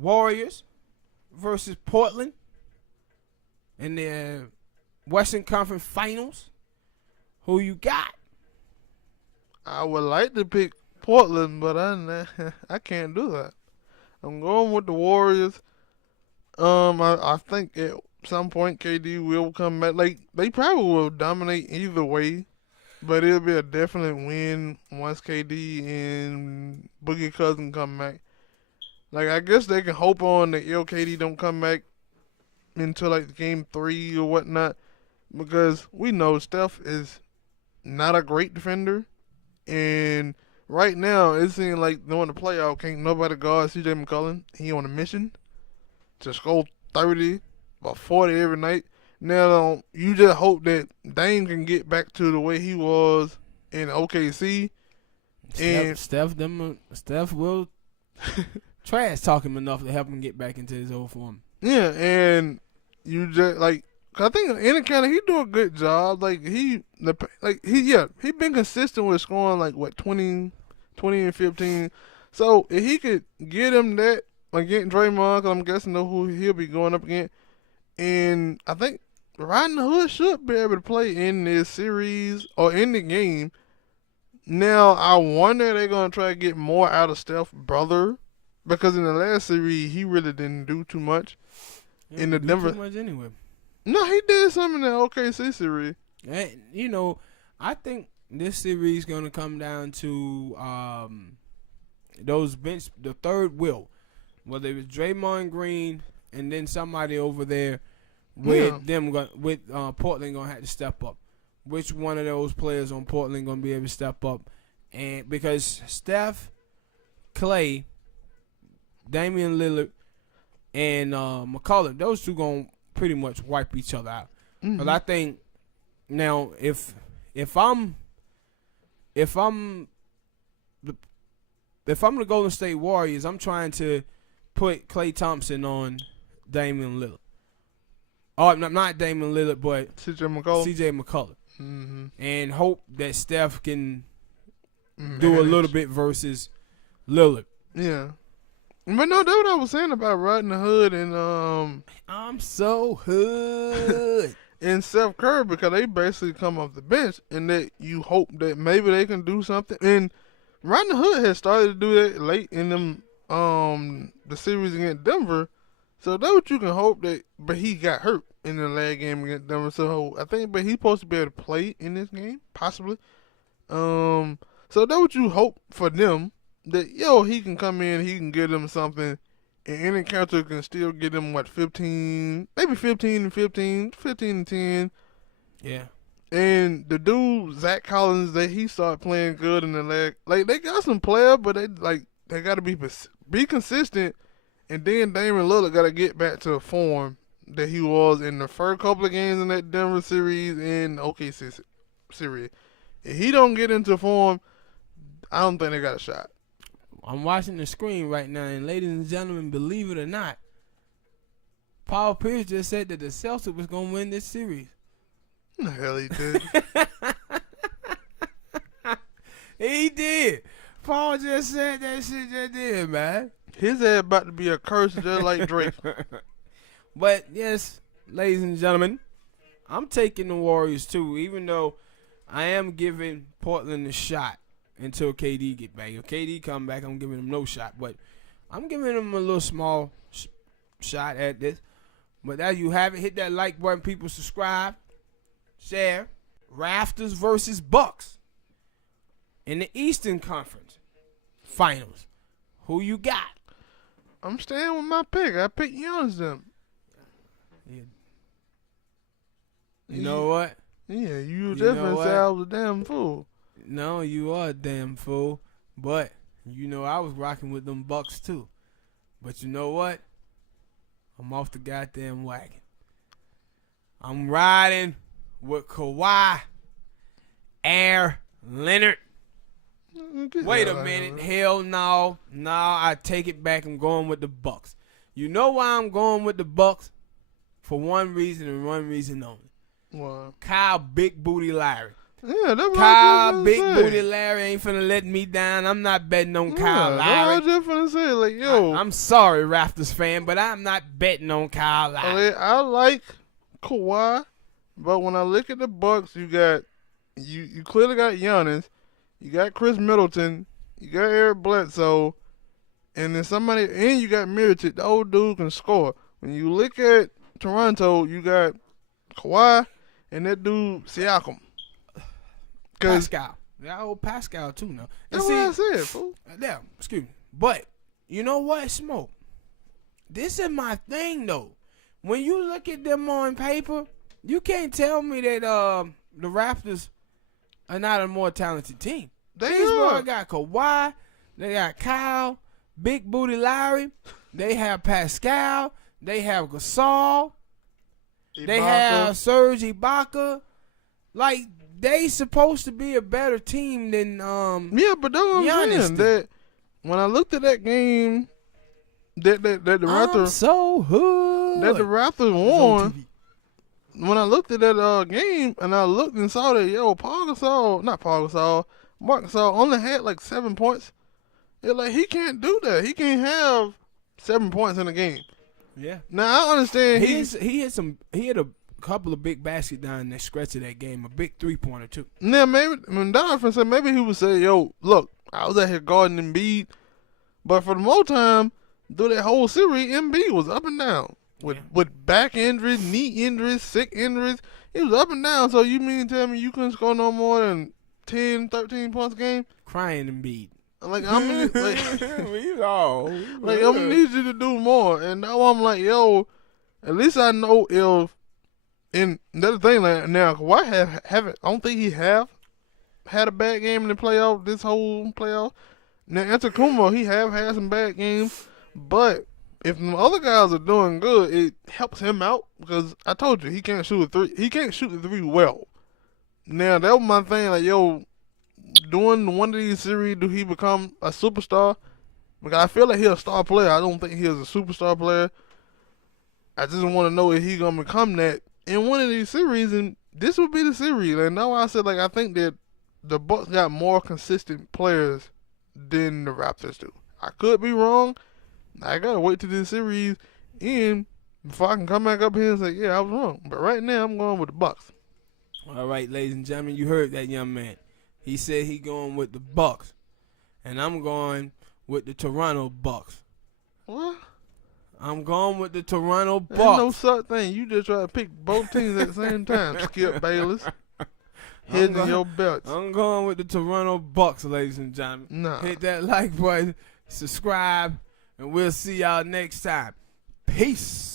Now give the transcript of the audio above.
Warriors versus Portland in the Western Conference Finals. Who you got? I would like to pick Portland, but I can't do that. I'm going with the Warriors. I think at some point KD will come back. Like they probably will dominate either way, but it'll be a definite win once KD and Boogie Cousin come back. Like I guess they can hope on that KD don't come back until like game 3 or whatnot, because we know Steph is not a great defender, and right now it seems like during the playoff can't nobody guard CJ McCollum. He on a mission to score 30 or 40 every night. Now you just hope that Dame can get back to the way he was in OKC. And Steph will trash talk him enough to help him get back into his old form. Yeah, and you just like I think in Indiana he do a good job. Like he been consistent with scoring like what 20 and 15. So if he could get him that against Draymond, 'cause I'm guessing know who he'll be going up against, and I think Rodney Hood should be able to play in this series or in the game. Now I wonder if they're gonna try to get more out of Steph's brother, because in the last series he really didn't do too much. In the Denver, too much anyway. No, he did something in the OKC series. And, I think this series gonna come down to those bench, the third wheel, whether it was Draymond Green and then somebody over there with Portland gonna have to step up. Which one of those players on Portland gonna be able to step up? And because Steph, Clay, Damian Lillard, and McCollum, those two gonna pretty much wipe each other out. Mm-hmm. But I think now if I'm the Golden State Warriors, I'm trying to put Klay Thompson on Damian Lillard. Oh, not Damian Lillard, but CJ McCollum. Mm-hmm. And hope that Steph can do a little bit versus Lillard. Yeah. But no, that's what I was saying about Rodney Hood and I'm so hood. and Steph Curry, because they basically come off the bench, and that you hope that maybe they can do something. And Rodney Hood has started to do that late in them the series against Denver. So that's what you can hope that, but he got hurt in the last game against Denver. So I think, but he's supposed to be able to play in this game, possibly. So that's what you hope for them, that he can come in, he can give them something, and any counter can still get them 15, maybe 15 and 15, 15 and 10. Yeah. And the dude Zach Collins, that he started playing good in the leg. Like they got some players, but they got to be consistent. And then Damian Lillard got to get back to the form that he was in the first couple of games in that Denver series and OKC series. If he don't get into form, I don't think they got a shot. I'm watching the screen right now, and ladies and gentlemen, believe it or not, Paul Pierce just said that the Celtics was going to win this series. The hell he did. He did. Paul just said that shit just did, man. His head about to be a curse just like Drake. But, yes, ladies and gentlemen, I'm taking the Warriors, too, even though I am giving Portland a shot until KD get back. If KD come back, I'm giving him no shot. But I'm giving him a little small shot at this. But as you have it, hit that like button, people. Subscribe, share. Raptors versus Bucks in the Eastern Conference Finals. Who you got? I'm staying with my pick. I picked Giannis them. Yeah. You know what? Yeah, you definitely said I was a damn fool. No, you are a damn fool. But, I was rocking with them Bucks too. But you know what? I'm off the goddamn wagon. I'm riding with Kawhi, Air, Leonard. Wait a minute. Hell no. No, I take it back. I'm going with the Bucks. You know why I'm going with the Bucks? For one reason and one reason only. Wow. Kyle Big Booty Lowry. Yeah, that's what Kyle, I was Big just finna Booty say. Larry ain't finna let me down. I'm not betting on Yeah, Kyle that's what I Lowry. was just finna say. Like, yo, I'm sorry, Raptors fan, but I'm not betting on Kyle Lowry. I like Kawhi, but when I look at the Bucks, you got you clearly got Giannis, you got Chris Middleton, you got Eric Bledsoe, and then and you got Mirotic. The old dude can score. When you look at Toronto, you got Kawhi and that dude Siakam. Pascal. Yeah, old Pascal too now. And That's what I said, fool. yeah, excuse me. But you know what, Smoke? This is my thing though. When you look at them on paper, you can't tell me that the Raptors are not a more talented team. These boys got Kawhi, they got Kyle, Big Booty Larry, they have Pascal, they have Gasol, they have Serge Ibaka. Like, they supposed to be a better team than yeah, but that's what I'm saying. That when I looked at that game, that the Raptors I'm so hood. that the Raptors won. When I looked at that game and I looked and saw that Marc Gasol only had like 7 points. It's like he can't do that. He can't have 7 points in a game. Yeah. Now I understand he had a couple of big baskets down that stretch of that game, a big 3-pointer too. Now maybe when Donovan said maybe he would say, "Yo, look, I was out here guarding Embiid," but for the most time through that whole series, Embiid was up and down with back injuries, knee injuries, sick injuries. He was up and down. So you mean to tell me you couldn't score no more than 10, 13 points a game? Crying Embiid. Like I'm like, like I'm gonna need you to do more. And now I'm like, yo, at least I know if. And another thing, like now, Kawhi haven't. I don't think he have had a bad game in the playoff. This whole playoff. Now Antetokounmpo, he have had some bad games, but if the other guys are doing good, it helps him out because I told you he can't shoot a three. He can't shoot the three well. Now that was my thing. Like, yo, during one of these series, do he become a superstar? Because I feel like he's a star player. I don't think he is a superstar player. I just want to know if he's gonna become that in one of these series, and this would be the series. And now I said, like, I think that the Bucks got more consistent players than the Raptors do. I could be wrong. I gotta wait till this series end before I can come back up here and say, yeah, I was wrong. But right now, I'm going with the Bucks. All right, ladies and gentlemen, you heard that young man. He said he going with the Bucks, and I'm going with the Toronto Bucks. What? I'm going with the Toronto Bucks. Ain't no such thing. You just try to pick both teams at the same time. Skip Bayless. Head in your belts. I'm going with the Toronto Bucks, ladies and gentlemen. Nah. Hit that like button, subscribe, and we'll see y'all next time. Peace.